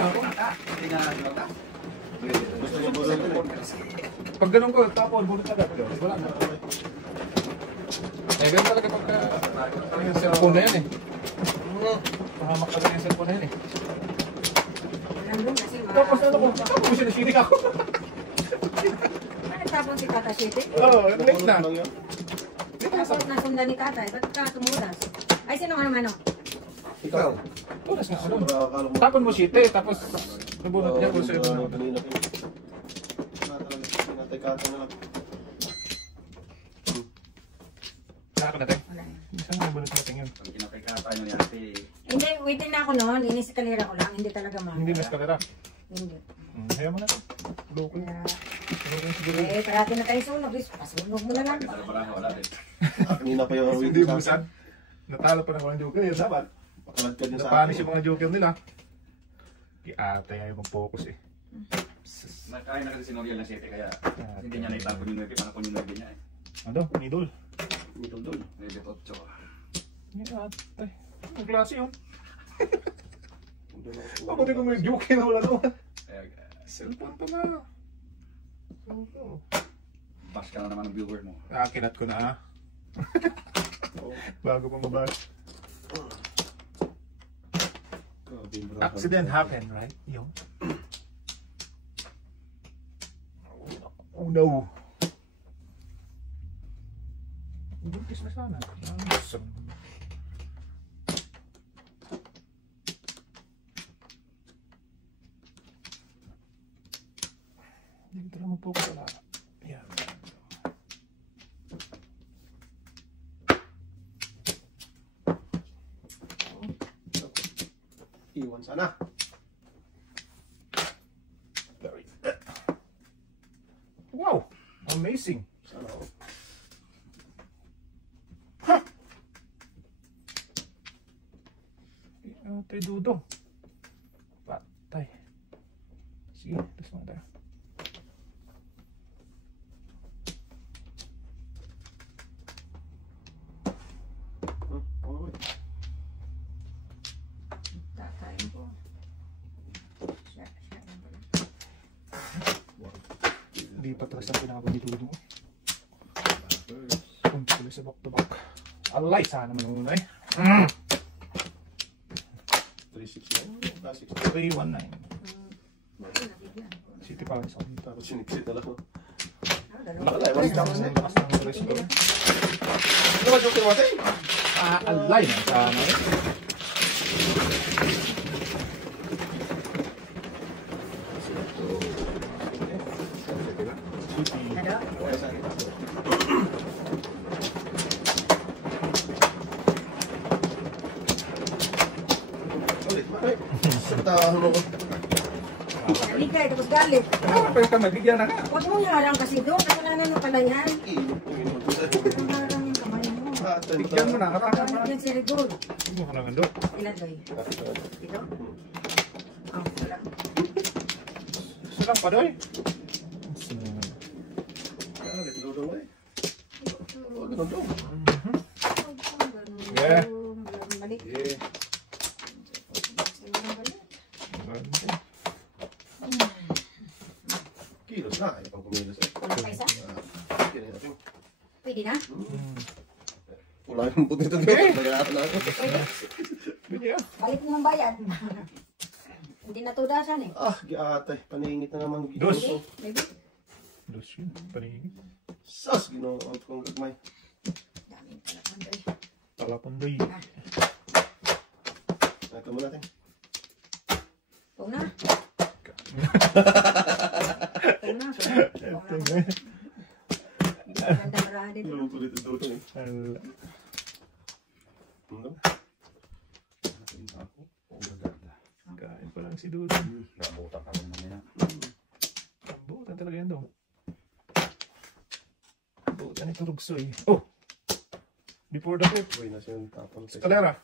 ako. Hindi na nalata. Gusto niyo bulot ko. Pag ganun ko, tapon, bulot agad. Wala na. Eh, ganun talaga pagka yung cellphone na yan eh. Mahamak talaga yung cellphone na yan eh. Tapos ano ko, tapos mo sinasinig ako. Ano tapos si Tata City? Oo, late na. Tapos nasundan ni Tata, ba't ka tumudas? Ay, sino ka naman o? Ikaw. Tulas nga ano. Tapon mo site, tapos nabunot niya kung sa'yo na. Kanina ko. Natay-kata na lang. Naka natin. Wala na. Isang nabunot natin yun. Pag kinapay-kata nyo ni ate. Hindi, waiting na ako noon. Iniskalera ko lang. Hindi talaga mahal. Hindi na eskalera. Hindi. Ayaw mo na ito. Loko. Kaya, Loko siguro. parati na tayo sunog. Pasunog mo na lang. Pero parang wala din. Kanina pa yung Hindi busan. Natalo pa ng mga joker. Yan dapat. Pakalagkad yung sa Napanis yung mga joker nila. Ate ayaw mag-focus eh. Nakain na kasi si Noriel ng 7 kaya hindi niya naitapon yung 9. Panakon yung 9 niya eh. Ano? Nidol. Mitol-dol. 9-8. Yan ate. Ang klase yun. Pagod ko may joker na wala naman. Cellphone pa nga. Bash ka na naman ng viewer mo. Nakakinat ko na bago pang mabash. Accident happened, right? Yo. Oh no. Buntis na sana. Hindi ko naman po ko pala. Yan. Iwan sana. Very good. Wow! Amazing! Sana ako. Ate Dudong. Patay. Sige, tapos mga tayo. Kakain ko. Hindi pa taas ang pinakabag ni Dudong. Kung tuloy sa back-to-back. Alay, sana manunay. 369. 319. City Palace. Tapos siniksit na lang. Alay, wala tapos na yung taas ng restaurant. Ano ba joke natin? Alay na sana eh. Tawa mo ko. Halika, tapos galit. Pwede ka magbigyan na nga. Huwag mong harang kasi doon. Kasalanan mo pala yan. Inom. Harang yung kamay mo. Bigyan mo na. Harang yan si Rigol. Hindi mo ka naman doon. Ilan doy? Ito? Oh, wala. Gusto lang pa doy. Yeah. Balik. Yeah. Kilos na. Ipang kumilos eh. Wala pa isa? Pwede na? Wala yung puti ito. Nag-aaral na ako. Bigyan. Balik mo ng bayad. Hindi natudasan eh. Ah, giatay. Paningit na naman. Dos. Maybe. Dos yun. Paningin. Sas, ginawa kong gagmay. Daming talagang doy. Talapon doy. Ito mo natin. Ito na. Ito na. Ito na. Ganda marami dito. Luto dito dito eh. Ala. Ano? Kain pa lang si Dudong. Nabutan ka rin naman yan. Butan talaga yan daw. Butan ito rugsoy. Oh! Before the trip. Uy, nasa yung tapang. Escalera.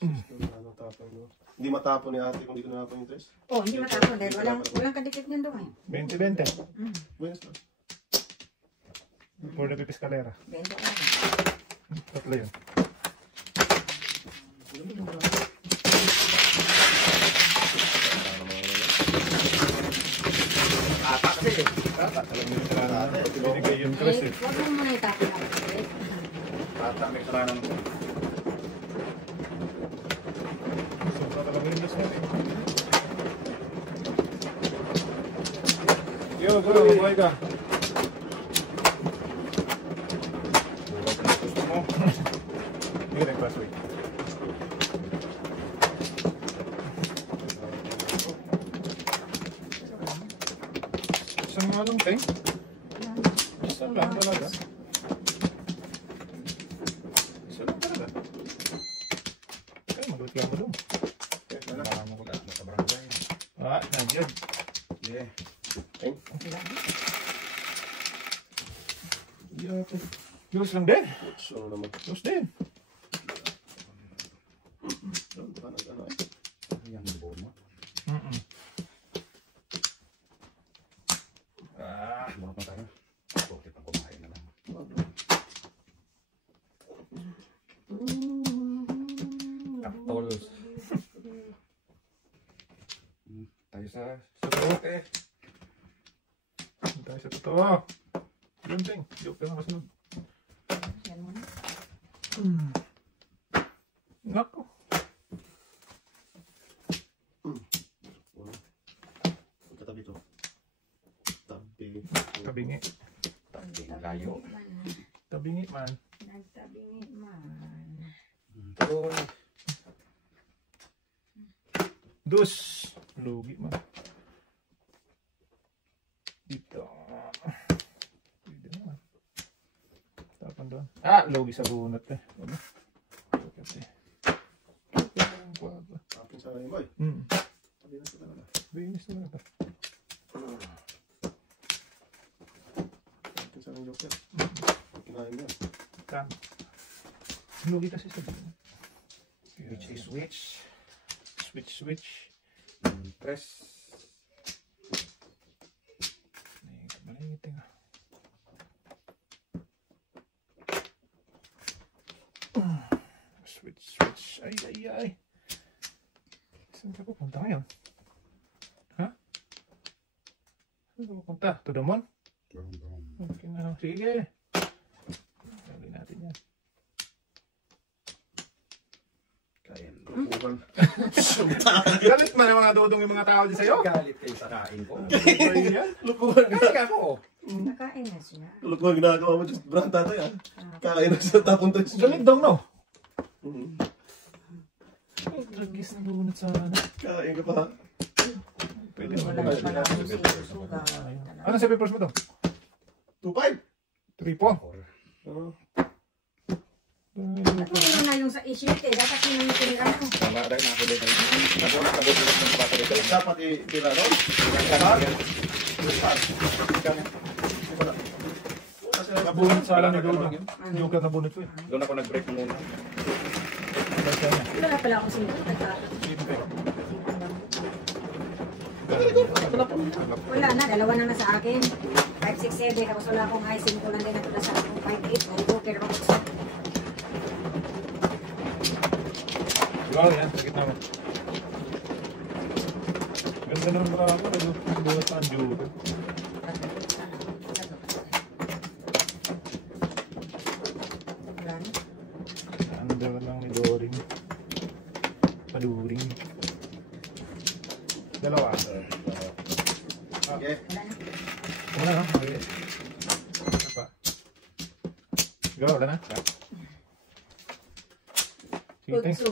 Anong tapang mo? Hindi matapon ni ate kung di ko natapon yung tres. Oh, hindi matapon dahil walang kadikit niyan doon eh. 20-20. Buenas na. Before the trip escalera. Bento ka. Tatlo yun. yung tres eh. Huwag mo muna itapon ako. Bata, may kasalanan mo. Sobra talaga yung gas mo eh. Yo, go, buhay ka. Gusto mo? Hindi ka nag-password. Isang nga lang, Teng. Isa lang talaga. Isa lang talaga. Kaya mag-reklamo doon. Ah, nandiyan. Yeah. Close lang din. So naman. Close din. Ayan, buo mo. Ah, Buo pa tayo. Buti pang kumain na lang. Tapos. Tayo sa bote. tayo sa totoo. Yun, Teng. Joke lang masunod. Yan muna. Nako. Katabi to. Tabi. Tabingi. Layo. Tabingi man. Nagtabingi man. Tapos. Dus. Lugi man. Dito. Pwede naman. Tapan doon. Ah, lugi sa bunot eh. Ano? Kasi. Tapin sa rin, boy. Tabi na sa talaga. Binis na ito. Tapin sa rin, joker. Kinain mo yan. Tama. Lugi kasi sa bunot. Which is which? Switch. Press. Malingit nga. Switch. Ay. Saan ka pupunta ngayon? Ha? Saan ka pupunta? To the mall? Okay na lang. Sige. Gawin natin yan. Kaya. Lupukan. Galit man ang mga dudong yung mga tao dyan sa'yo. Galit kayo sa kain ko. Ay, yan. Lupukan. Kasi ako. Nakain na siya. Lupukan ginagawa mo dyan. Brand tatay ah. Kain na sa tapon to. Galit daw, no? Mm. Lagis na bunot sa ano. Kain ka pa. Pwede Wala naman. na pala akong susuga. Ano sa papers mo to? 2.5. 3-4. Oo. At yun na yung sa isip eh. Dapat yun yung tinira mo. Tama rin ako dito. Nabot ng bata dito. Dapat itira ron. Nabunot sa alam ni Dudong. Yung ka nabunot ko eh. Doon ako nag-break muna. Wala pala akong sinto. Wala na, dalawa na sa akin. 5, 6, 7. Tapos wala akong high sinto lang din. Natula sa akong 5, 8. Ay, joker ako. Wow, yan. Sakit naman. Ganda naman ba ako? Nagbuhat sa anjo. Wala na. Under lang ni Doring. Paduring. Dalawa. Okay. Wala na. Wala na. Okay. Apa? Go, wala na. Sige, thanks. Utso.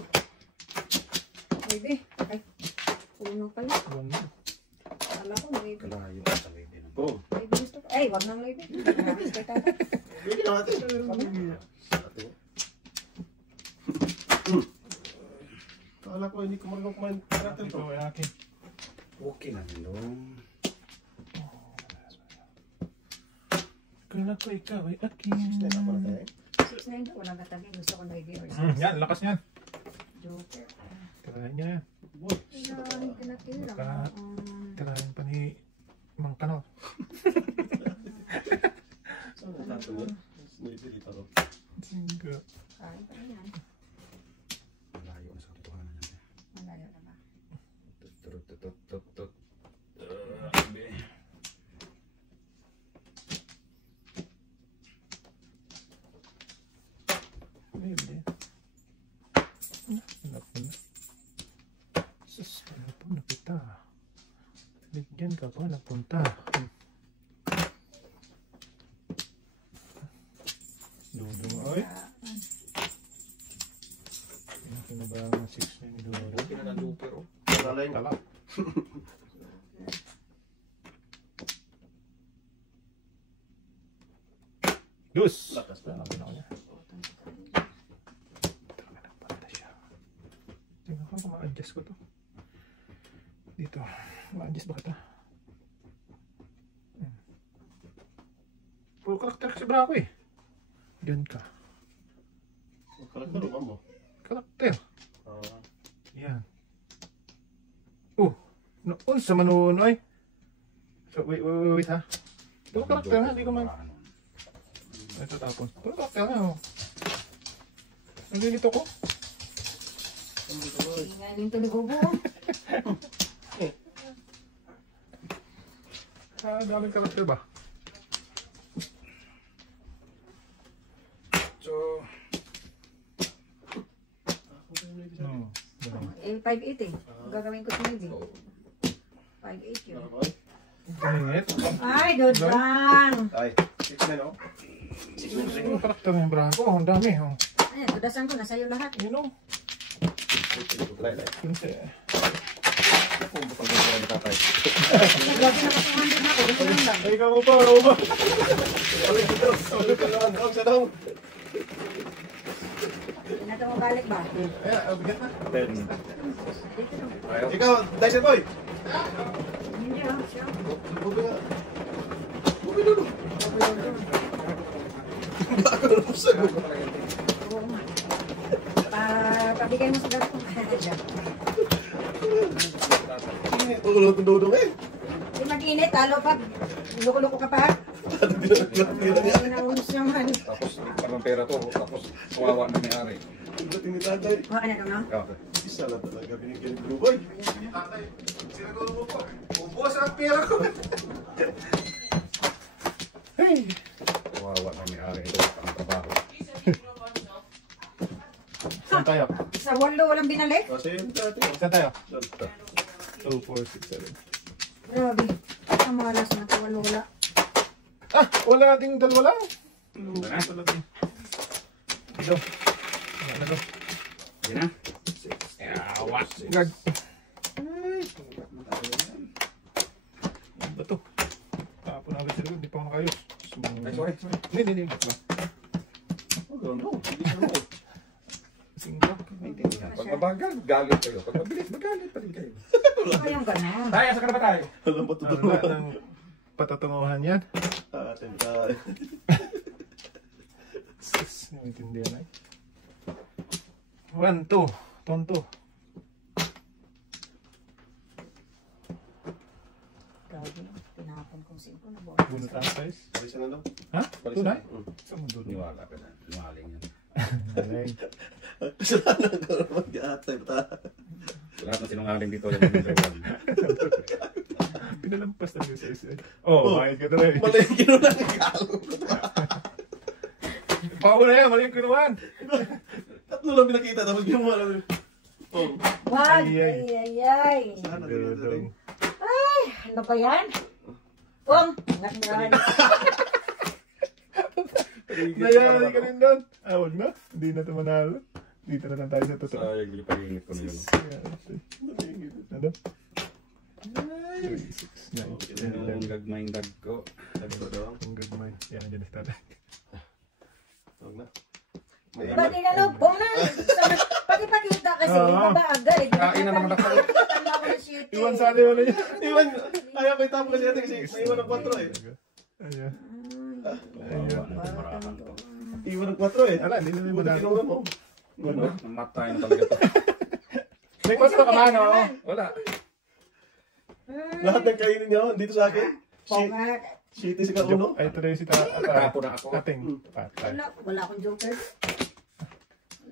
Baby. Ay. Puno pala. Wala na. Kala ko, baby. Kalayo sa baby. Boom. Baby gusto ko. Ay, wag nang baby. Bili na natin. Kala ko hindi ko marunong kumain. Karakter Ito ko. ay akin. Okay na dong. Kala ko ikaw ay akin. Step up na tayo. 6 na yun. Walang katabi. Gusto ko baby or Yan, lakas niyan. joker. Kalahin niya yan. Ay, tinatira. Kalahin pa ni Mang Kanor. Saan ang tato mo? Sinipili pa ro. Sige. Kain pa rin yan. Malayo na sa katotohanan yan. Malayo na ba? Tut. Hanap mo na. Sus, ano po nakita? Bigyan ka pa napunta. Dudong ay. Ano ba ang 6 na yung dudong? Okay na ng joker, oh. Nalaling. Tala. Dus! Lakas pa. Tingnan ko kung ma-adjust ko to. Dito. Ma-adjust ba kita? Puro karakter kasi brako eh. Diyan ka. Karakter mo. Karakter. Yan. Oh. Noon sa manuno ay. So, wait ha. Puro karakter ha. Hindi ko man. Ito tapon. Puro karakter ha. Oh. Nalilito ko. Ngayon tuligobo. Daming karakter ba? So... No. Eh, 5'8" eh. Gagawin ko ito hindi. 5'8" yun. Pangit. Ay, dodang! Ay, 6 na no? Yung karakter ng brako. Ang dami. Oh. Ayan, tudasan ko. Nasa'yo lahat. You know. Pinse. Kung bukal mo sa tatay. Grabe na kasi 100 na ako. Gusto lang lang. Ay, ikaw pa. Ikaw pa. Ulit ito. Ulit ka naman. Huwag sa daw. Pinata mo balik ba? Ayan, bigat na. Dito lang. Ikaw, Dyson Boy. Hindi oh. Siya. Bubi nga. Bubi doon. Bago na po sa'yo. Oo nga. Pabigay mo sa gato. Tulog ng dudong eh. Di mag-init, talo pa. Loko-loko ka pa. Ano binagpila niya? Ay, naunos naman. Tapos, parang pera to, tapos kawawa na may-ari. Pagdating ni tatay. O, ano ito, no? Okay. Isa lang talaga binigyan ni Blue Boy. Tatay, sinaguro mo po. Ubos ang pera ko. Hey. Kawawa na may-ari ito, ang trabaho. Saan tayo? Sa walo, walang binalik? Kasi yun dati. Saan tayo? Santa. 2, 4, 6, 7. Grabe. Ang mga alas na ito, wala. Ah! Wala ding dalawa lang. Ito. Ano to? Yan na. Gag. Ay. Ano ba to? Tapon agad sila. Hindi pa ako nakayos. Ay, sorry. Hindi. Oh, no. Hindi ka mo. Singka. Pag mabagal, galit kayo. Pag mabilis, magalit pa rin kayo. Ano yung gano'n? Tayo, asa ka na ba tayo? Alam ba Ano tutulungan? ba ng patatunguhan yan? Atin tayo. Sus, naiintindihan ay. 1, 2. Tonto. Grabe na. Pinapon kong 5 na buwan. Bunot ang size. Alis na daw. Ha? Balik Tunay? na. Sa mundo. Niwala ka na. Niwaling yan. Galing. Kasalanan ko naman di-atay. Lahat na sinungaling dito yung number 1. Pinalampas talaga sa isa. Oh, bayad ka talaga. Mali yung kinulang ikalo. Pauna yan, mali yung kinuhan. Tatlo lang pinakita tapos ginawa lang. Oh. Wag! Ay, Ay! Sana din natin. Ay! Ano pa yan? Pong! Angat mo yan. Nayari ka rin doon. Ah, wag na. Hindi na ito manalo. Dito na lang tayo sa totoo. Sayang, yung pag-iinit ko na yun. Ano? 3, 6, 9, 10, Ang gagmayng dag ko. Sabi ko daw. Ang gagmay. Yan, nandiyan na si tatay. Huwag na. Pati na no, pong na. Pati pakita kasi, baba agad. Kain na naman ako. Tanda ko na shit. Iwan sa atin wala niya. Iwan. Ayaw may tapo kasi natin kasi may iwan ng 4 eh. Ayan. Iwan ng 4 eh. Ala, hindi na may Buti manalo. kinuha mo. Ano? Namatay na talaga to. May kwasto ka man, no? Wala. Lahat ng kainin niya dito sa akin. Pong nga. Shitty si Kauno. Ay, ito rin si Tapo na ako. ating patay. Wala akong joker.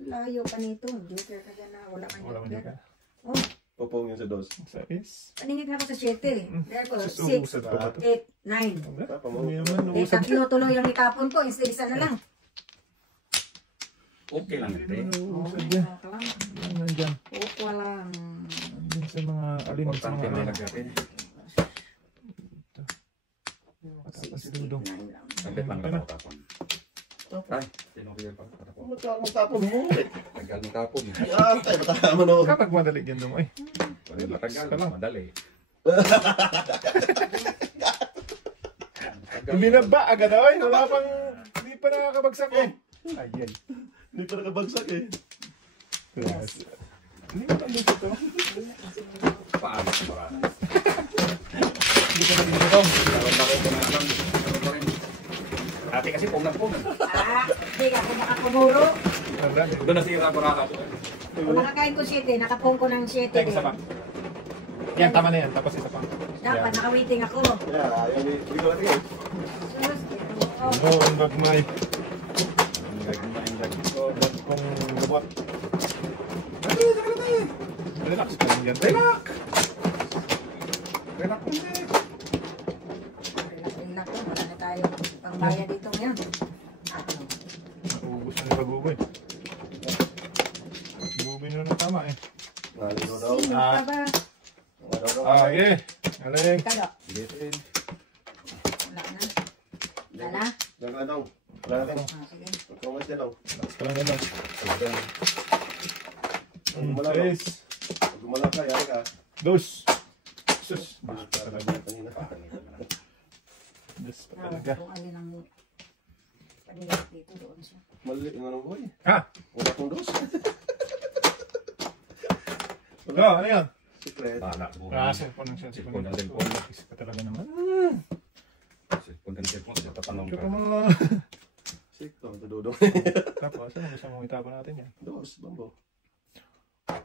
Layo pa nito. Joker ka dyan na. Wala kang Wala man joker. ka. Oh, Popong yun sa dos. Sa is. paningin ako sa 7. Therefore, 6, Susubusad pa ba ito? 8, 9. Tapa mo. Hindi naman, Eh, uusad tatlo tuloy lang itapon ko. Instead, isa na lang. Okay lang ito eh. Uusad yan. Salamat. dyan. Ukwa lang. Dyan sa mga alin sa Importante mga may alin. lagyan. Tapos si Dudong. Saglit lang Ano? ako tapon. Ay, tinukil pa. Magtapon mo. Tagal mo tapon. Ay, atay, matama no. Kapag madali dyan dong ay. Matagal, Ka lang. madali. Hindi na ba agad ay? Wala pang, hindi pa nakakabagsak eh. Ayan. Hindi pa nakabagsak eh. Yes. Hindi pa lang dito to. Paano sa paraan? Hindi pa lang dito to. Ate kasi pong na pong. Hindi ka ako makakumuro. Wala. Doon nasira ko na ako. Kung nakakain ko 7, nakapong ko ng 7 Teka, din. isa pa. Yan, tama na yan. Tapos isa pa. Dapat naka-waiting ako. Yeah, ayaw ni. Hindi ko natin eh. Sus, Oo, ang gagmay. Ang Dad kong robot. Relax ka lang dyan. Relax! Relax mo din. relax lang. Wala na tayo pangbayad dito ngayon. Naubos na ni Baguboy. Baguboy na ng tama eh. Nalino daw. Sino ka ba? Ano daw? Ah, yeah. Aling. Kado. Bitin. Wala na. Wala na. Diyan ka daw. Wala natin. Sige. Pagkawas niya daw. Relax ka lang naman. Pag gumala ka. Yes. Pag gumala ka, yari ka. Dos. Sus. Dos pa Talaga talaga. kanina. Dos pa talaga. Kung alin ang panilat dito doon siya. Mali yung anong boy. Ha? Wala kong dos. Oh, ano yan? Secret. Bala. Ah, cellphone ng Cellphone cellphone. ng cellphone. Isa ka talaga naman. Cellphone ka ng cellphone. Sa tatanong Ito ka. ka mga... Secret. Dudong. Tapos, ano gusto mong itapon natin yan? Dos. Bambo.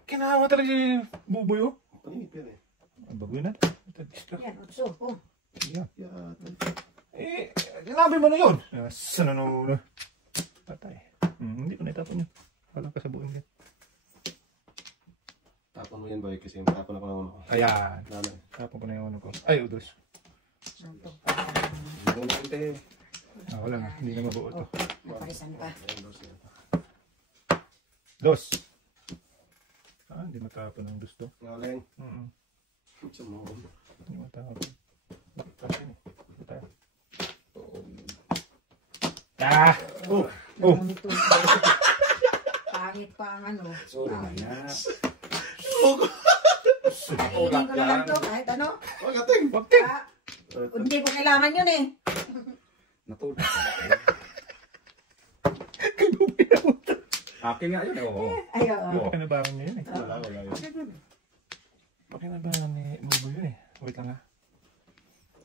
Kinawa talaga si Buboy oh. Paningip yan eh. Ang bagoy na. Ito, gusto. Yan, utso. Oh. Yan. Yan. Eh, sinabi mo na yun. Sana no. Patay. Hindi ko na itapon yun. Wala ka sa buong yan. Tapon mo yan boy kasi matapon ako ng uno ko. Ayan. Namin. Tapon ko na yung ano ko. Ay, udos. Santo. Hindi mo ante. Ah, wala na. Hindi na mabuo to. Naparisan pa. Ayan, dos yan. Dos. Ah, hindi matapon ang dos to. Ngaling. Hindi matapon. Tapos yun eh. Patay. Ah! Oh! Oh! Pangit pa ang ano. Sorry na nga. Kainin ko na lang to kahit ano. Wag ating. Bakit? Ah, hindi ko kailangan yun eh. Natulog. Kay Buboy na mo. Akin nga yun. Oo. Ay, oo. Pakinabangan niya yun eh. Wala yun. Pakinabangan ni Buboy yun eh. Wait lang ha.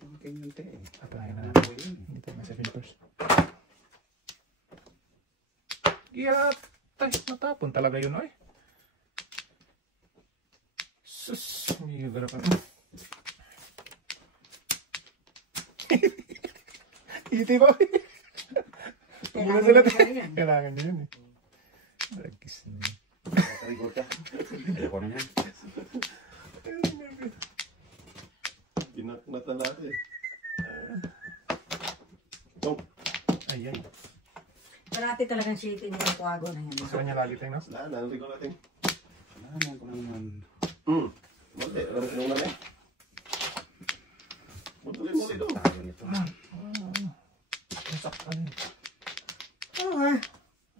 Akin yun te. Apalayan na natin. Hindi tayo nasa filters. Tay, natapon talaga yun ay. Sus, hindi ka garapan. Iti ba? Kailangan Sila ko na yan. kailangan niya yun eh. Dagis na yun. Record ka. Ayoko na yan. Pinaknatan natin eh. Dong. Ayan. Parati talagang shitty niya yung kuwago na yan. Gusto niya lagi tayo na? Wala na. Record natin. Ano ko naman. Mali. Alam ko naman eh. Muli dong. Tayo nito. Ang saktan yun. Oo nga.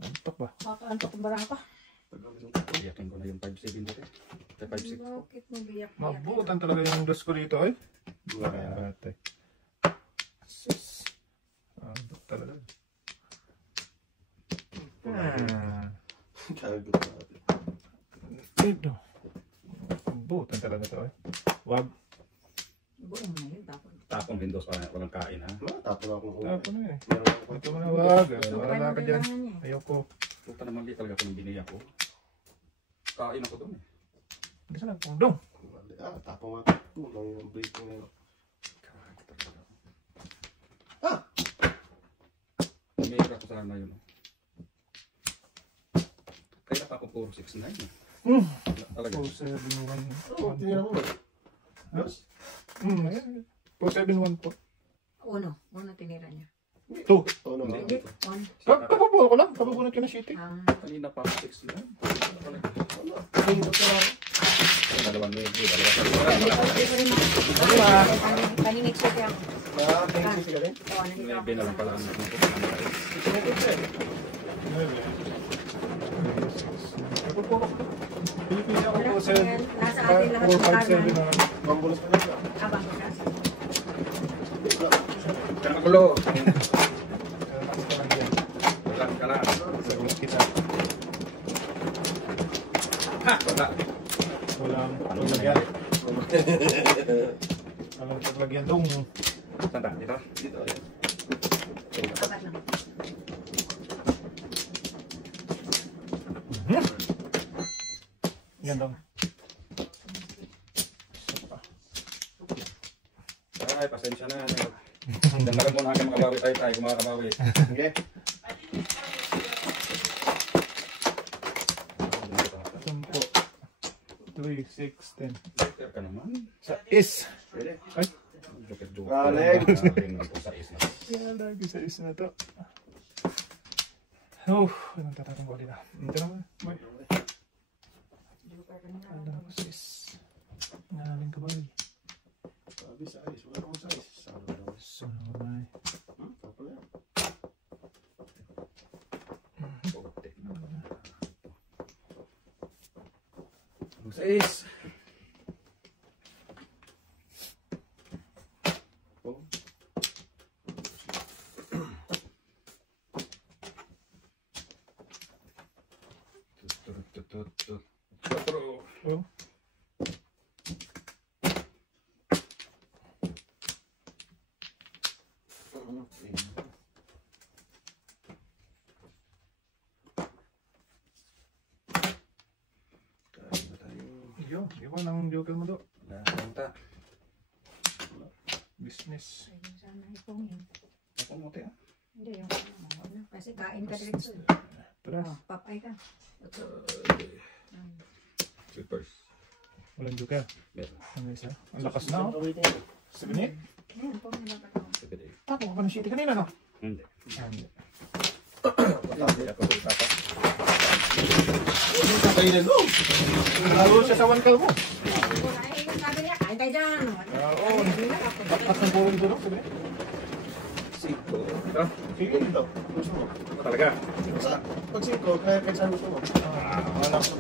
Antok ba? Makaantok ang barang pa. Iyakin ko na yung 5-7 dito. 5-6 ko. Bakit mo biyak? Mabutan talaga yung dos ko dito ay. Patay. Sus. Antok talaga. Kagot natin. Ito. Butan talaga to ay. Wag. Buong na yun. Tapos. Tapon din dos para walang kain ha. Tapon ako ng Tapo na eh. Meron ako. Ito na wag. Wala ka dyan. Ayoko. Puta naman di talaga kung binili ako. Kain ako doon eh. Gusto lang kung dong. Tapon ako. Tulang yung breaking na yun. Mayroon ako sana yun. Kaya pa ako puro 6-9 eh. Talaga. 471. Oh, tingnan mo. Dos? Ayan. 471 po. Uno. Uno tinira niya. 2. Tono na. Hindi. On. Kapabunod ko lang. Kapabunod ka na shitty. Ang Kanina pa ako 6-9. Nakalimot ka lang. Dalawang libo, dalawa. Paningit siya kaya. Nakalimot ka rin. Oo, nandito ako. Maybe na lang pala ang Pilipino ako po, sir. Nasa atin lahat ng 457 karma. na. Bambulas ka lang. Abang ko siya. Kamagulo. Relax ka lang yan. Relax ka lang. Sagot kita. Ha! Wala. Walang paglagyan. Walang paglagyan dong. Saan ta? Dito? Dito, ayan. Apat lang. Yan dong. Ay, pasensya na. Dandagan mo na hanggang makabawi tayo kung makakabawi. Okay. Sampo. 3, 6, 10. Better ka naman. Sa is. Pwede. Ay. Joker-joker. Galing. Sa is na. Yan lagi sa is na to. Oh, anong tatatang ko dito? Ito naman. Boy. Alam ko sa is. Ngaling ka ba? Sabi sa ayos. Wala akong size. Sabi daw. So, naman. Kapal yan. Sa is. Oh. Yo, iwan ang joker mo do. Nasanta. Business. Ayun, sana ipong yun. Ako mo tayo. Hindi, yung ano, kasi kain ka diretso. Tara. Oh, papay ka. Slippers. Walang joker. Meron. Ano isa? Ang lakas na oh. 7-8. Ayan, po, may dapat ako. Sige. Tapo ka pa ng city kanina no? Hindi. Ah, hindi. Hindi ako tapa. Kakainin mo. Lalo siya sa one call mo. Ay, sabi niya, kain tayo dyan. Oo. Tapas ng puro dito no? 7-8. 5. Ito. Sige. Dito. Gusto mo. Ito talaga. Pag 5, kaya kahit saan gusto mo. Wala ko.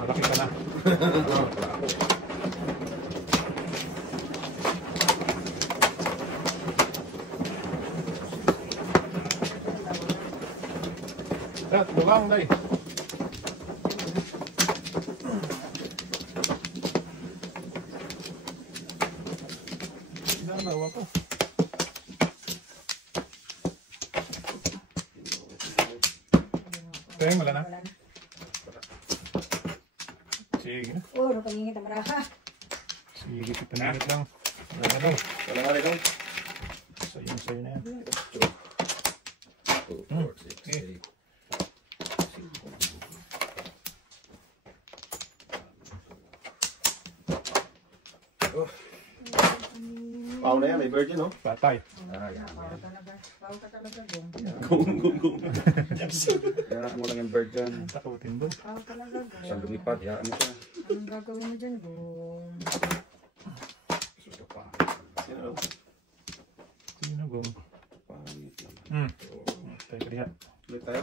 Malaki ka na. Rat, bugang day. Nanawa ko. Teng, wala na. Sige na. Puro pangingit ang maraha. Sige, kita minit lang. Wala na daw. Wala nga rin. Sa'yo na yan. 2, 4, 6, 8. Pao na yan. May virgin, no? Patay. Pao talaga. Pao ka talaga, Gong. Gum. Kaya mo lang yung bird dyan. Takutin doon. Pao talaga, Gong. Saan lumipad, hayaan mo siya. Anong gagawin mo dyan, Gong? Suso pa. Sino? Sino gong? Pangit lang. Tayo ka diha. Ulit tayo.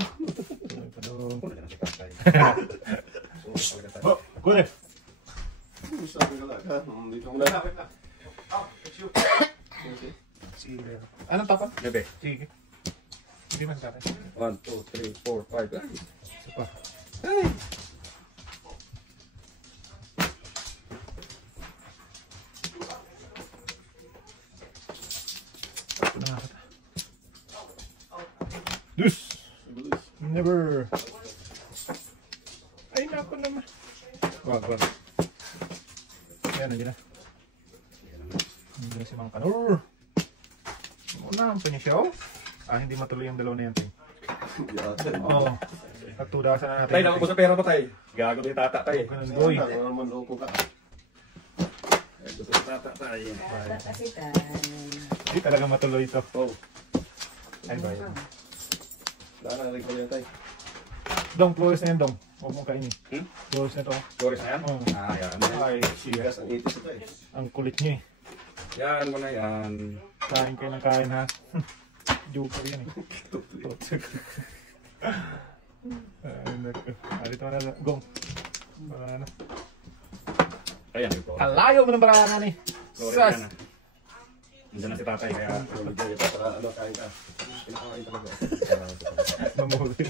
Tayo ka doon. Kung na si Katay. Suso talaga tayo. Oh, good. Sabi ka lang. Dito mo na. Sige. Anong tapan? Bebe. Sige. Hindi man sa akin. 1, 2, 3, 4, 5. Isa pa. Nakakata. Dus! Never. Ay, naku naman. Wag. Ayan, nandiyan na. Nandiyan na si Mang Kanor. Una, ang siya. Hindi matuloy yung dalawa na yan. Oo. Nagtudasan na natin. Tay, naku sa pera pa tay. Gago din tata tay. Ganun, boy. Naman loko ka. Gusto sa tata tay. Kasi Hindi talaga matuloy ito. Oh. Ay, ba yun? Wala na rin ko yan tayo. Dong, flores na yan, Dong. Huwag mong kainin. Flores na to. Flores na yan? Oo. Yan. Ay, siya. Bigas ang itis ito eh. Ang kulit niya eh. Yan mo na yan. Kain kayo ng kain ha. Joker yan eh. Ay, naku. Dito na na. Gong. Ano? Ayan, yung flores. Alayo mo ng barangan eh. Flores Sas! yan. Nandiyan na si tatay, kaya... Tulog yan ito para ano kain ka. Pinakain talaga. Mamuli.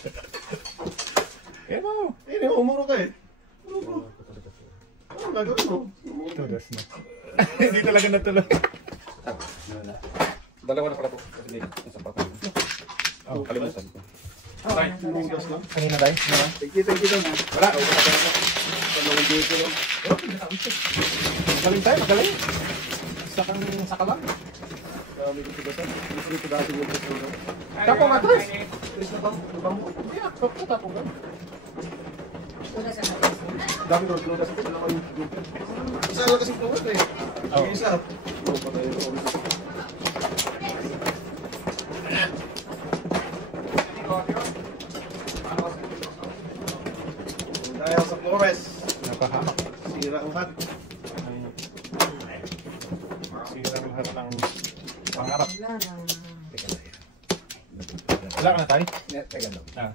Eh mo. Eh, umuro ka eh. Umuro. Ano gagawin mo? Tugas na. Hindi talaga natuloy. Dalawa na pala po. Kasi hindi, isang pa tayo. Oh, Kalimutan ko. Okay. Umugas lang. Kanina tayo? Thank you lang. Wala. Panawin dito lang. Magaling tayo, magaling. Saka lang. Kami ko tigasan. Gusto ko tigasan yung gusto ko. Tapo nga, Tris. Tris na bang mo? Hindi ah, tapo ka. Wala sa akin. Dami ko tigasan ito. Dalawa yung isa lang kasi tigasan eh. Oo. Yung isa. Oo, patay ito. Dahil sa Flores, Napahamak. sira ang hat. Sira lahat ng pangarap. Wala na. Wala ka na tayo? Teka lang. Ah.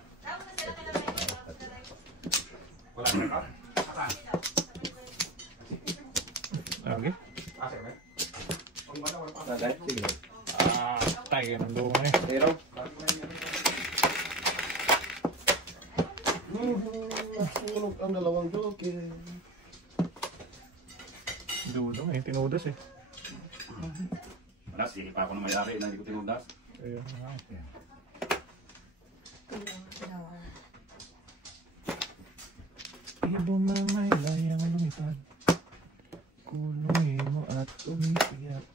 Wala na ka? Okay. Tagay, sige. Ah, tayo ng lumo na eh. Pero, sunog ang dalawang joke. Dulong eh, tinudas eh. Manas, pa ako na mayari na hindi ko tinudas. Ayun nga. Ibong may layang lumipad. Kuloy mo at umiiyak.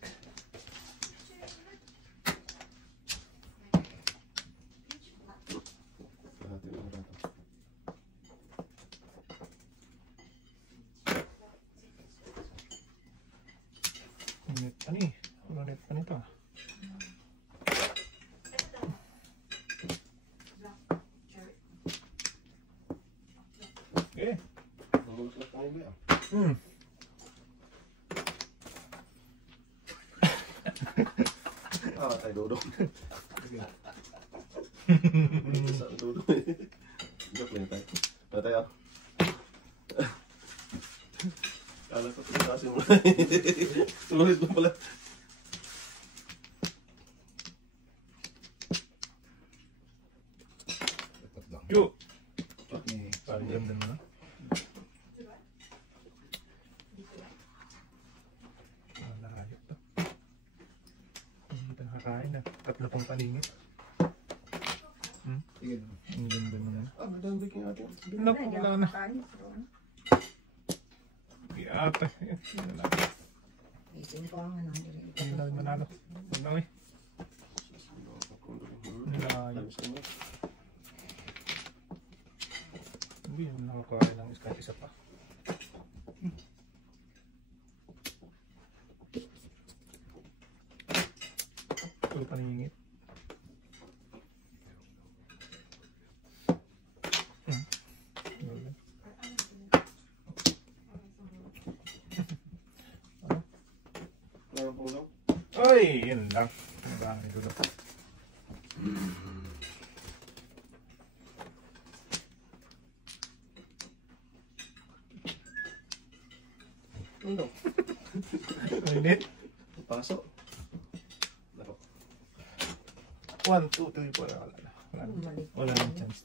Unit pa ni. Unit pa nito. Okay. Hmm. Ah, tayo dudong. Sa dudong. Joke lang tayo. Ano tayo? Kala ko tinasin mo. Tuloy mo pala. Yo. Parang ganda mo na. Malayo to. Hindi ka nakakain na. Tatlo pang paningit. Sige. Ang ganda naman. Ah, madang baking natin. Naku, wala na. Iyata. Yan na lang. Isin ko ang ano. Hindi na manalo. Huwag lang eh. Malayo. Hindi yung nakakain ng iskat isa pa. Puro paningit. Ay, yun lang. Marami dulo. Ano? Init. Pasok. Nako. 1, 2, 3, 4. Wala na. Wala na chance.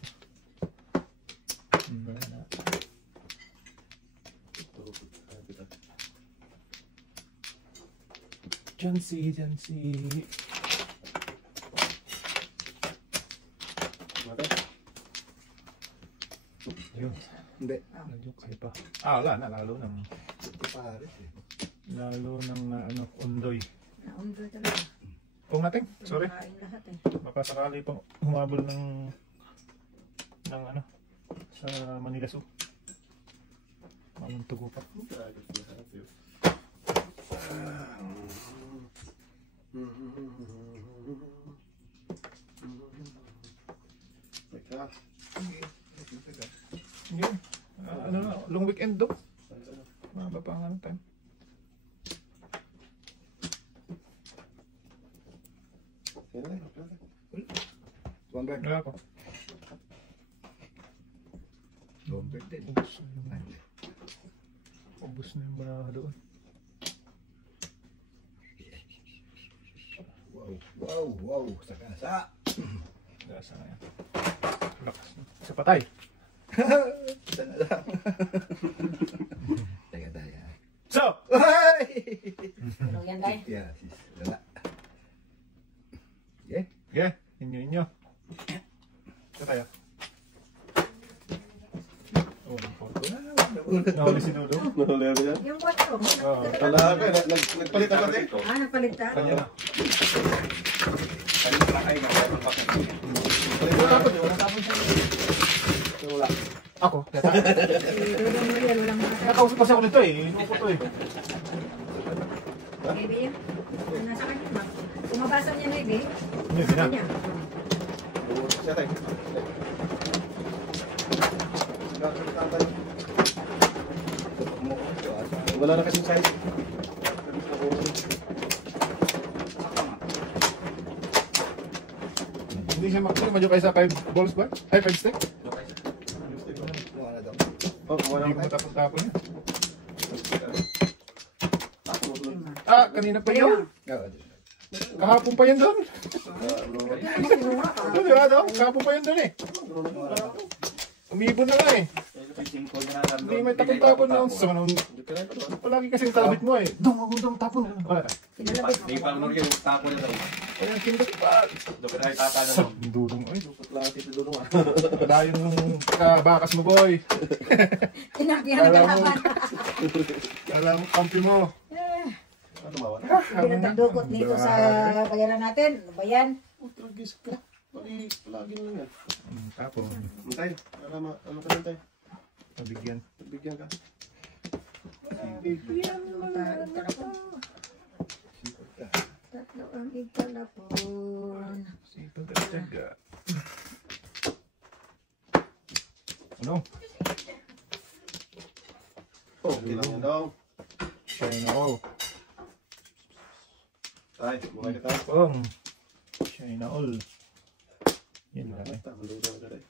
Wala na. Jansi, Jansi. Mata? Yun. Hindi. Nagyok kayo pa. Ah, wala na. Lalo ng, Pares eh. lalo ng ano, undoy. Naundoy talaga. Kung natin, sorry. Kain lahat eh. Baka sakali pang humabol ng ano, sa Manila Zoo. Mamuntugo pa. Teka. Yun. Ano na, long weekend do. Mahaba pa ang time. Wala ako. Ubus na yung baraha doon. Wow, sakasa. Gasa na yan. Lakas. Sa patay. Teka. So! Ano yan, Day? Ya, sis. Wala. Yeah. Yeah, inyo. Sa tayo. Oh, nahuli si Dodo. Nahuli ako yan. Yung 4. Talaga, nagpalit ako din. Nagpalit ka? Kanya na. Wala. Ako, teta. Si Dodo Muriel, walang mga Nakausap kasi ako nito eh. Inuupo to eh. Baby yun. Nasa kanya. Kung mabasa niya na yun, Yun, yun na. niya. Siya tayo. Wala na kasing size. Hindi siya medyo kayo sa 5 balls ba? Ay, 5 stick? Oh, wala Hindi ko na tayo. matapon-tapon yan. Ah, kanina pa yun. Kahapon pa yun doon. Doon, di ba doon? Kahapon pa yun doon eh. Umibon na nga eh. Hindi may tapon-tapon na. So, palagi kasi talabit mo eh. Dong, tapon. Wala. Kinalabit Di pa ano yung tapo na daw. Ayan, kindot pa. Doon ay tata na Sa daw. dudong. Ay, Laki si Dudong ah. kadayon nung kabakas mo, boy. Tinapihan ka naman. Alam mo, kampi mo. Ano mawa? Pinagdukot dito sa bayaran natin. Ano ba yan? Tragis ka. Palagi na lang yan. Tapon. Antay, para ano ka nantay? Pabigyan. Pagbigyan ka. Tatlo ang ikalapon. Sipag at tiyaga. Ano? Oh, tilang yan daw. Shine all. Tay, mukha ka tayo. Shine all. Yan lang eh. Basta, malulong ka tayo.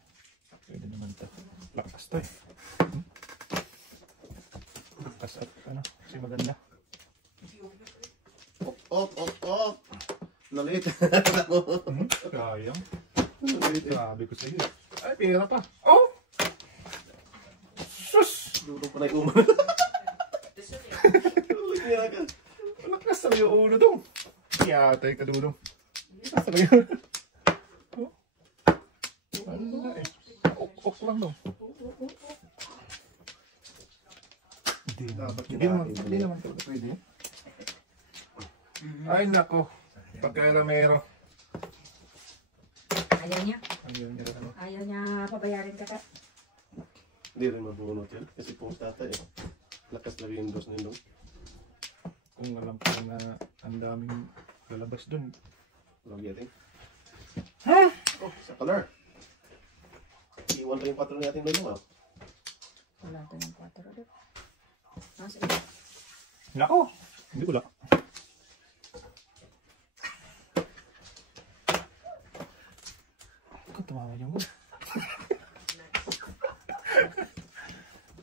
Pwede naman ito. Lakas to eh. Lakas at ano. Kasi maganda. Op. Nalit. Kayang. Nalit eh. Sabi ko sa'yo. Ay, pera pa. Oh! Sus! Dudong pa na yung uman. Ulit niya ka. Lakas talaga yung ulo dong. Yatay ka dudong. Lakas talaga yun. Oh. Ano na eh. Ok lang dong. Dapat Hindi naman talaga pwede. Ay nako. Pagka-ramero. Ayaw niya. Ayaw niya ano. Ayaw niya pabayarin ka. Hindi rin mabunot yan. Kasi pong tatay eh. Lakas lagi yung dos nilo. Kung alam ko na ang daming lalabas dun. Walang yating. Ha? Oh, sa color. Iwan lang yung patron natin lalo ah. Wala ito ng 4 doon. Nako. Hindi ko lang. Ako tumawa niyo mo.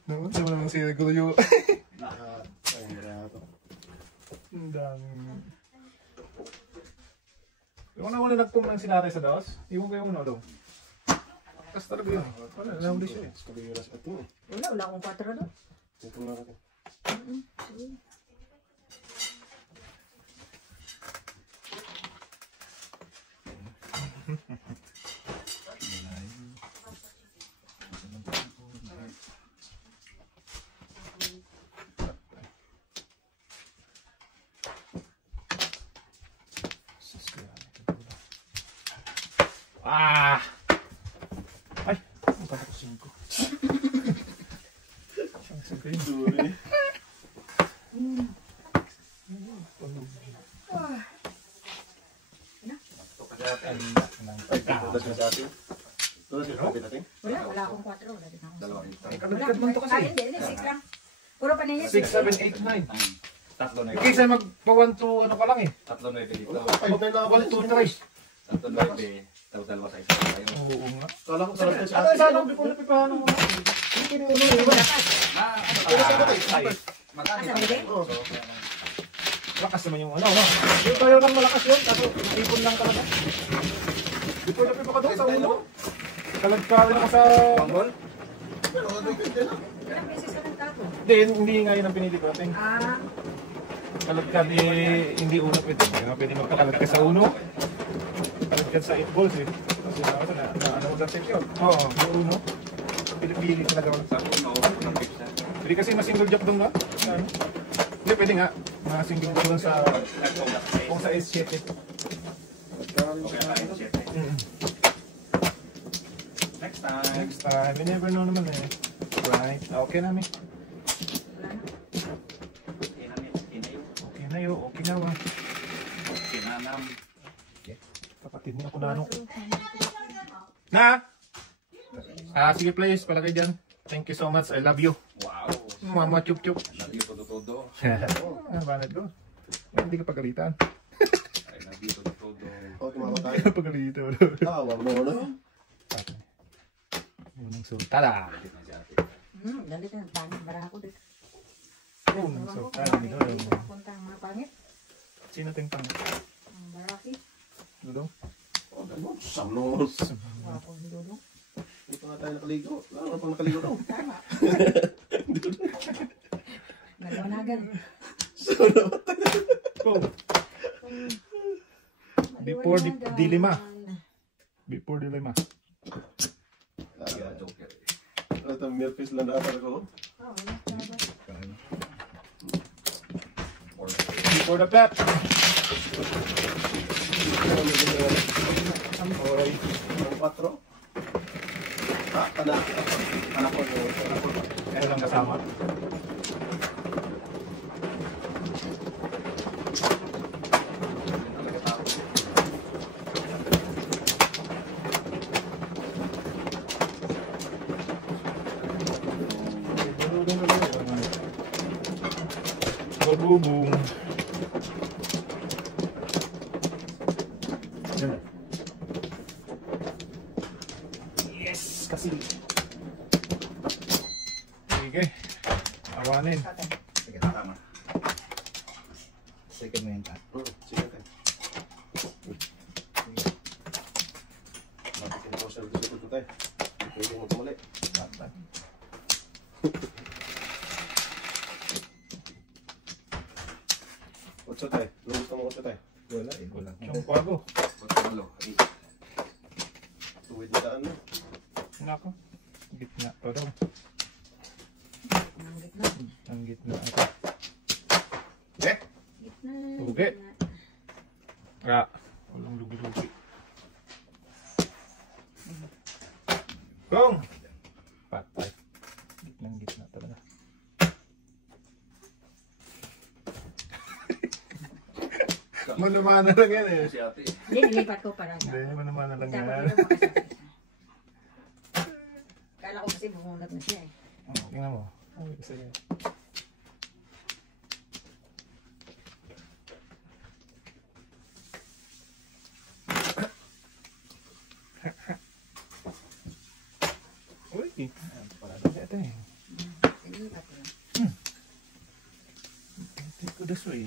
Naman, sama naman siya ko yung... Ay, marato. Ang daming... Yung una nagpumang si nanay sa dos, iwan ko yung una daw. Tapos talaga yun. Wala, nahuli siya eh. Sabi yung nasa atin eh. Wala akong 4 doon. Ito na natin. Ah! Ay! Ang patakusin ko. Ang sagay. Sorry. Ang Ay, tapos na sa atin. Wala siya kapit natin. Wala akong 4. Wala din ako. Dalawa rin. Kalikad mo ito kasi. Ay, hindi, 6 lang. Puro pa niya. 6, 7, 8, 9. Tatlo na Kaysa magpa-1 to ano ka lang eh. Tatlo na dito. Wala ka, 5 na lang ako. 1, 2, 3. Tatlo na tapos dalawa sa isa. Oo nga. Kala ko sarap siya. Ano isa lang, before na pipahan mo. Lakas naman yung ano. Yung tayo lang malakas yun. Kaso ipon lang talaga. Before na pipa ka doon sa ulo. Kalagkarin ako sa... Banggol? Pero ano yung ganda na? Ilang beses ka nagtato? Hindi nga yun ang pinili ko natin. Ah, Kalagkad eh, hindi uno pwede. Pwede magpakalagkad sa uno. Kalagkad sa 8 balls eh. Kasi ano ko sa yun. Oo, yung uno. Pili talaga ako. Sa uno, ng pizza. Hindi kasi ma-single job doon nga. Ano? Hindi, pwede nga. Ma-single job doon sa... Kung sa S7. Okay, kain 7. Next time. Next time. We never know naman eh. Right. Okay namin. wala na. Okay na yun. Okay na wa. Kinanam. Kapatid niya ako na ano. Na! Sige please. Palagay dyan. Thank you so much. I love you. Wow. Mama chup chup. Love you todo-todo. Banat ko. Hindi ka pagalitan. I love you todo-todo. Okay, mama tayo. Hindi ka pagalitan. Tawa mo na. Unang sultada. Galit na. Pangit. Baraha ko dito. Unang sultada. Punta ang mga pangit. Sino ting pang? Ang baraki. Dudong? Oh, ganun. Sanos. Wala akong dudong. Hindi pa nga tayo nakaligo. Lalo na pang nakaligo daw. Tama. Nagwanagan. Go! Before dilima. Before dilima. Kaya joker. Ano ito, milkfish lang dapat ako. Oh, wala. Before the pep. Oray. Ang 4. Anak. Anak ko. Ano lang kasama? Bubong. Yes! Kasi. Sige. Awanin. Sige, tama. Second mo yan ta. Sige tayo. Mabikin ko sa likod tayo. Pwede mo tumuli. Otso tayo. Gusto mo otso tayo. Wala eh. Wala. Yung kwago. Pagkalo. Tuwid na daan mo. Nako. Gitna pa daw. Ang gitna. Ang gitna ito. Gitna. Lugi. Ah. Walang lugi-lugi. Gong! Patay. Gitnang gitna talaga. Manumana lang yan eh. Si ate. Hindi, nilipat ko para Hindi, siya. manumana lang Dapat yan. dito makasakit. Kala ko kasi bumunot na siya eh. Tingnan mo. Ay, sige. Uy, parado ito eh. Nilipat ko lang. Take ko this way.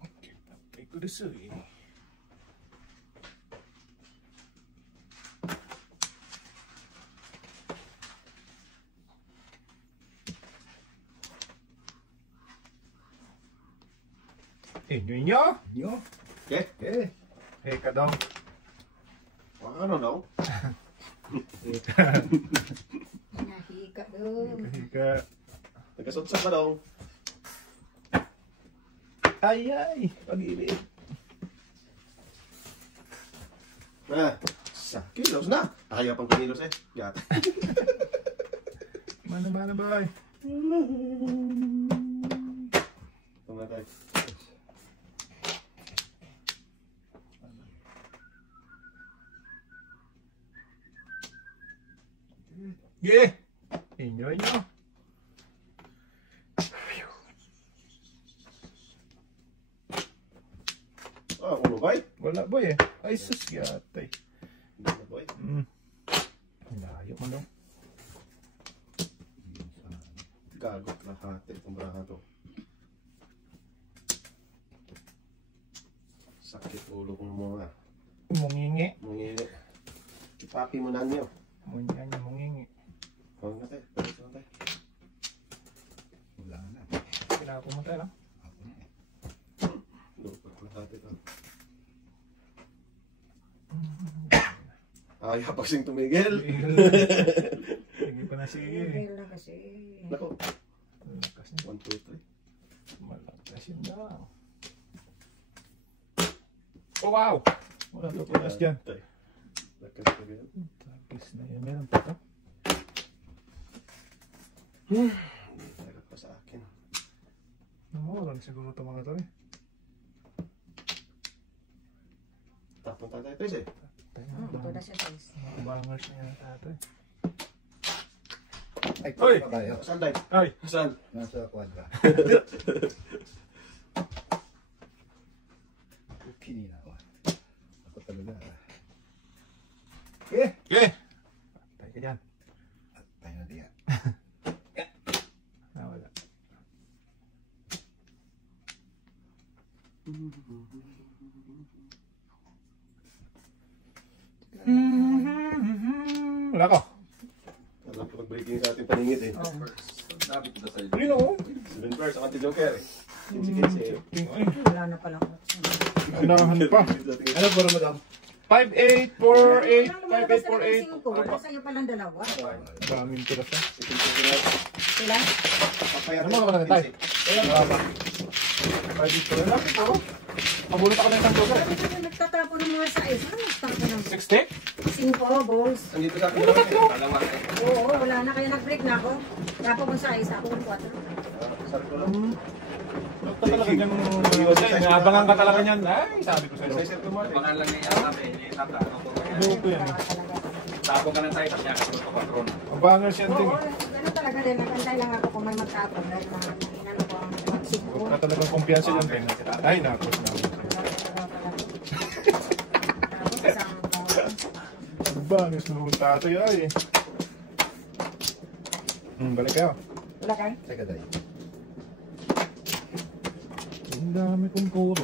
Okay, take ko this way. Nyo? Nyo? Okay? Eh. Eka daw. Ano daw? Nahika doon. Eka. Nagkasutsa pa daw. Ay, pag-ibig. Sa kilos na. Ayaw pang kilos eh. Yata. Mana ba? tatay. Yeah! Enjoy nyo. Ah, ulo ba? Wala boy eh. Ay sus yatay. Hindi na ba? Layo mo daw. Gago, lahati itong braha to. Sakit ulo kong mga. Mungingi. Mungili. Ipapi mo na niyo. Mungingi. Huwag na tayo. Pwede na tayo. Wala na. Kailangan mo tayo lang. Ako na eh. Lupa ko lahati to. Ayaw pa siyang tumigil. Sige pa na sige. Tigil na kasi. Nako. Malakas na. 1, 2, 3. Malakas yun lang. Oh wow! Wala to punas dyan. Lakas na ganyan. Tapos na yun. Meron pa to. Lakas pa sa akin. Namuran siguro ito mga to eh. Tapon tayo pwede. Ito na siya guys. Mga bangers na yan tato eh. Ay, Oy! pa kayo. Saan tayo? Ay! Saan? Nasa kwadra. Kinina ko. Ako talaga. Okay! Tayo ka dyan. At tayo na diyan. Nawala. Wala ko. Alam ko pag-breaking sa ating paningit eh. Dapat kita sa'yo. Yun o. 7 first, ang anti-joker eh. 15. Ay, Wala na pala ako. unahan pa. Ano po madam? 5'8", 4'8", 58'48". Basta yung palang dalawa. Daming tiras na. Sila? Ano mo naman tayo? Wala pa. 5'8", wala pa ako. Pabulot ako na isang joker. Sabi ko yung nagtatapon ng mga size. Ano nagtatapon ng 60? 5 balls? Andito sa akin. Dalawa. Oo, wala na. Kaya nag-break na ako. Tapos kung size, ako ng 4. Sarap ko lang. Ito talaga ganun. Naabangan ka talaga niyan. Ay, sabi ko sa'yo. Size ito mo. Baka lang niya sabi, tata, ano po. Buko yan. Tapo ka ng tayo, tapos niya kasi ito patron. Ang bangers yan din. Oo, ganun talaga din. Nagantay lang ako kung may magtapon. Dahil na inano ko ang magsiguro. Huwag ka talagang kumpiyansa yan. Ay, nakos na. Tapos kasama ko. Ang bangers na mga tatay ay. Balik kayo. Wala kayo? Teka tayo. Ang dami kong kuro.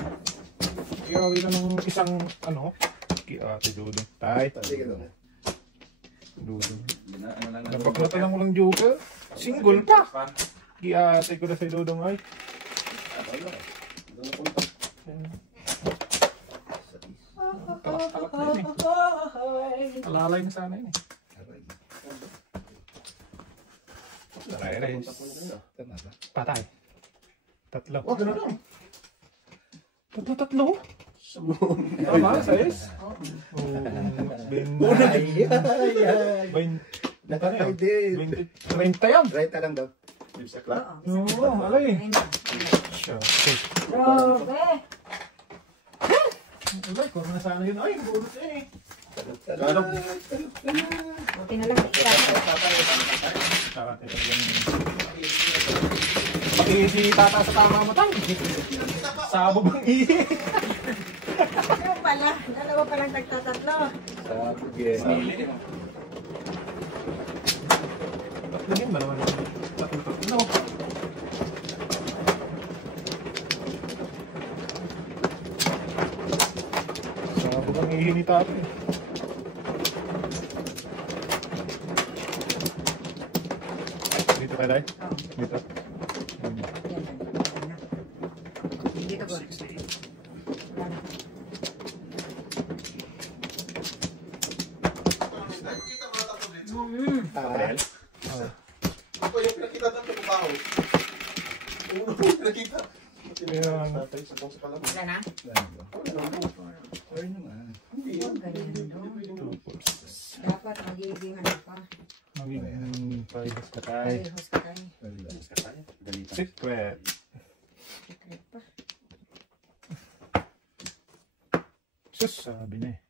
Kiyawi na ng isang ano. Ate Dudong. Tay. Sige lang. Dudong. Ano lang na. Napaklata lang ko ng joker. Single pa. Ate ko na sa Dudong ay. Doon na punta. Talak na yun eh. Alalay na sana yun eh. Alalay. Tama ba? Patay. Tatlo. Oh, gano'n lang. Tatlo? Tama, sais? Oo. Nakakay din. 30 yan. Right na lang daw. Lips sa clock. Oo, alay. Ayun na. Siya. Grabe! Alay, kung na sana yun. Ay, bulot eh. Ano? Buti na lang. Pati si tata sa tama mo tayo. Sabog ang ihi. Yung pala. Dalawa palang tagtatatlo. Sabi eh. Tatlo din ba naman? Tatlo. Sabog ang ihi ni tata. Dito tayo tayo? Dito. Dito ko. Wala na. Aral. Ako yung pinakita ng trabaho. Uno yung pinakita. Ayan. Tatay sa kong sa kalam. Wala na? Ayun naman. Hindi Oh, yun. ganyan, no? Two, four, six. Dapat magiging ano pa. Magiging parehas ka tayo. Parehas ka tayo. Wala. Dali pa. Secret. Secret pa. Sus, sabi na eh.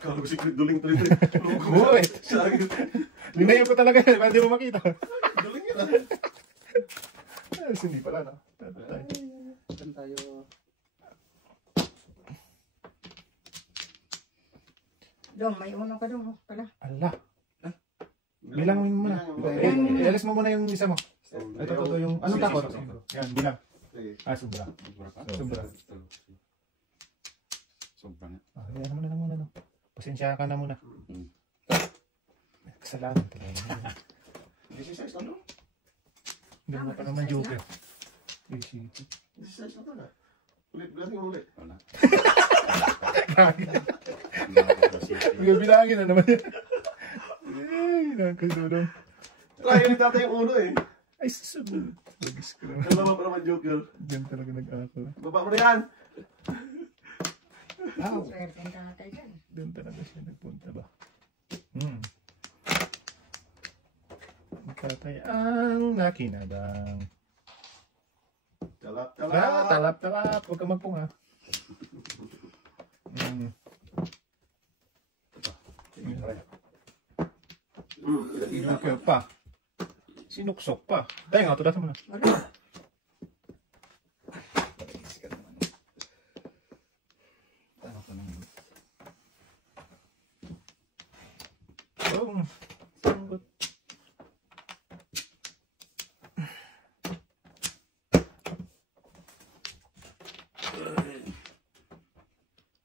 Kala ko secret duling tuloy. Uy! Linayo ko talaga yan, para di mo makita. Duling yun ah. Hindi pala, no? Tayo. Saan tayo? Dong, may uno ka dong. Pala. Ala. Bilangin mo muna. I-alis mo muna yung isa mo. Ito yung... Anong takot? Yan, bilang. Sobra. Sobra. Sobra nga. Yan mo na muna. No? Pasensya ka na muna. Kasalanan talaga. 16 na no? Hindi mo pa naman joker. 16 na to na. Ulit, ulit. Wala. Bilangin na naman. Ay, nakakadulong. Try yung tatay yung uno eh. Ay, susunod. Bagis ko naman. Kalama pa naman joke girl. Diyan talaga nag-ako. Baba mo na yan. Swerte ang tatay dyan. Doon talaga siya nagpunta ba? Katay ang nakinabang. Talap. Talap. Huwag ka magpunga. Joker pa. Sinuksok pa. Tayo nga, tulad mo na. Wala. Sanggot.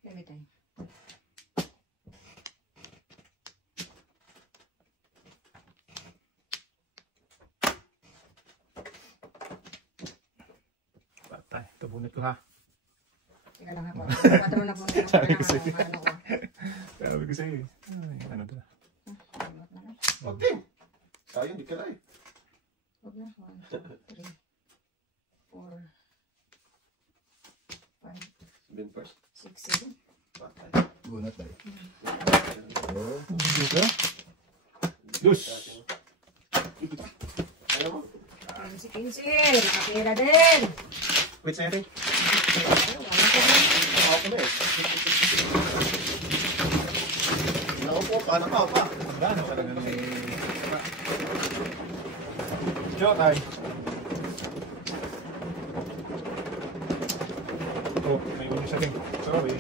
Kaya tayo. Patay. Kabunit ko ha. Teka lang ako. Patro na po na lang. Sabi ko sa'yo. Ano ko. Sabi ko sa'yo. Ay, ano ba? Wag din. Sayang, di ka na eh. Huwag na. 1, 2, 3, 4, 5, Sabihin first. 6, 7. Patay. Gunat ba? Joker? Dus. Ayaw mo? 15. Nakapira din. Wait, sa'yo. Ayaw, wala ko din. Ako na eh. Naku po, paano ka pa? Gano'n talaga na may... Jotay. Oh, may ulo sa akin. Sorry.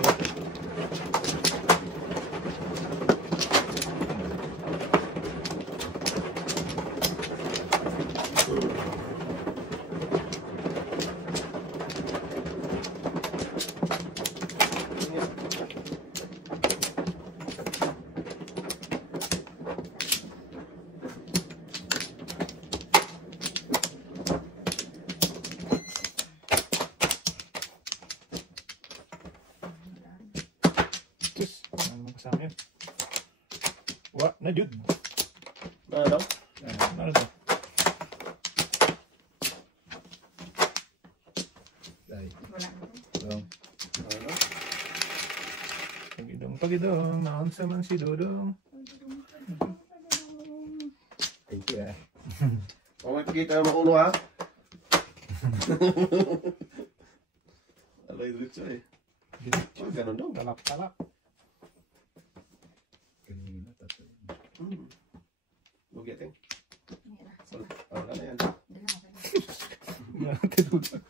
Sus, ano naman kasama yun? Wa, na dude. Ano? Ano to? Dahil. Wala. Dong. Ano? Pagidong, naon sa man si Dodong. Thank you Kung may pakita naman uno ha? Alay, diretso eh. Oh, ganun daw. Talap. Kanina tatlo. Bugiating. Sige. Wala na yan. Hindi na ako. Ngate Dodong.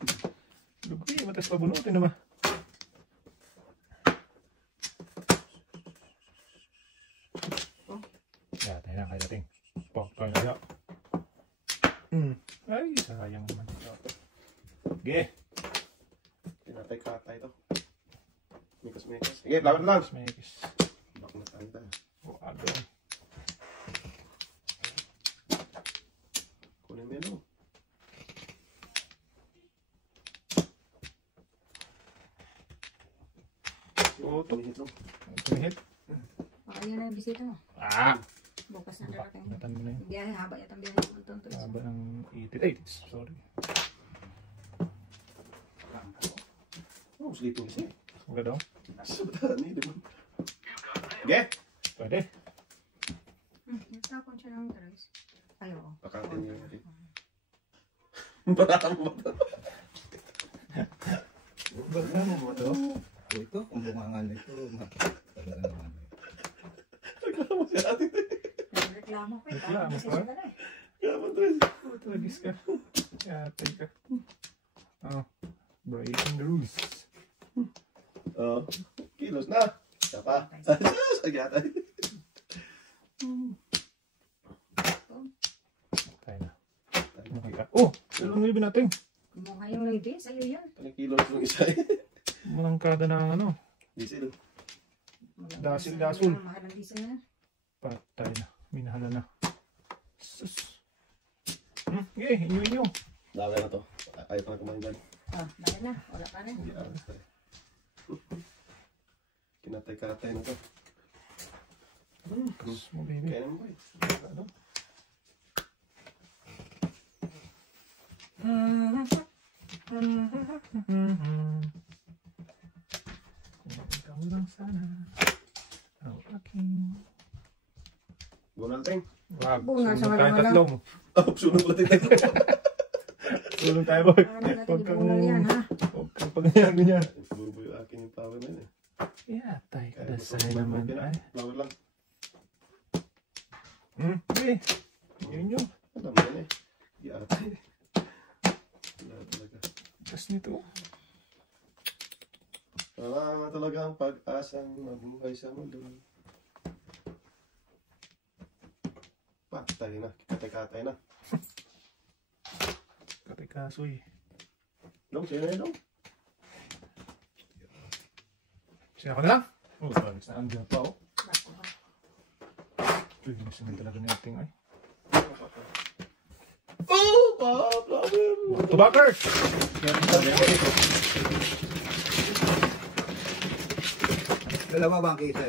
Lugi, matas pabunutin naman. Ya, tayo na, kaya dating. Tayo na. Ay, sayang naman. Sige. Tinatay-katay to. Mikos. Sige, laban lang. Smekis. Bak na tayo. O, agad. Kunin mo yan o. Tutok. Tumihit lang. Tumihit. Baka yun na yung bisita mo. Bukas na darating. Natan mo na yun. Biyahe, haba yatang biyahe. Haba ng 88. Sorry. Oh, slito siya. Huwag daw. Sadani, di ba? Sige. Pwede. Nagtapon siya ng drugs. Ayaw. Pakatin niya yun. Parang mo ba? Ano mo to? Ito, kung bungangan ito, talaga naman. Reklamo si ate. Reklamo ko. Reklamo Kasi pa? sila na eh. Yaman to. Tragis ka. Yatay ka. Oh, breaking the rules. Oh, kilos na. Isa pa. Agyatay. Tayo na. Okay ka. Oh, ilang libin natin. Kumuha yung libi, sa'yo yan. Ang kilos ng isa eh. Malangkada na ano. Diesel. Dasil-dasul. Mahal ang diesel na. Patay na. Minahala na. Sus. Okay, inyo. Dami na to. Ayaw pa na kumain dyan. Oh, dahil na. Wala pa rin. Hindi alas tayo. Kinatay-katay na to. Kus mo, baby. Kaya naman boy. Ano? Kung ikaw lang sana ang aking... Gunal teng. Wag, Bunga sa sunod tayo wala-wala. tatlong. Oh, sunod ulit ito. Sunod tayo, boy. Ano natin Huwag kang... ibungal yan, ha? Huwag kang pag-ganyan. Bubo yung akin yung power na yun eh. Yatay ka Kaya na mo sa'yo ito, naman. okay na. Ay. Flower lang. Okay. Yun yun. Alam mo yan eh. Yatay. Wala talaga. Kas nito. Wala nga talaga ang pag-asang mabuhay sa mundo. Patay na. Katay-katay na. Katikasoy. Dong, sino na yun, Dong? Siya ko na lang. Oh, sorry. Saan dyan pa, oh. Uy, nasamin talaga na ating ay. Oh, flower! Tobacco! Dalawa ba ang kisa?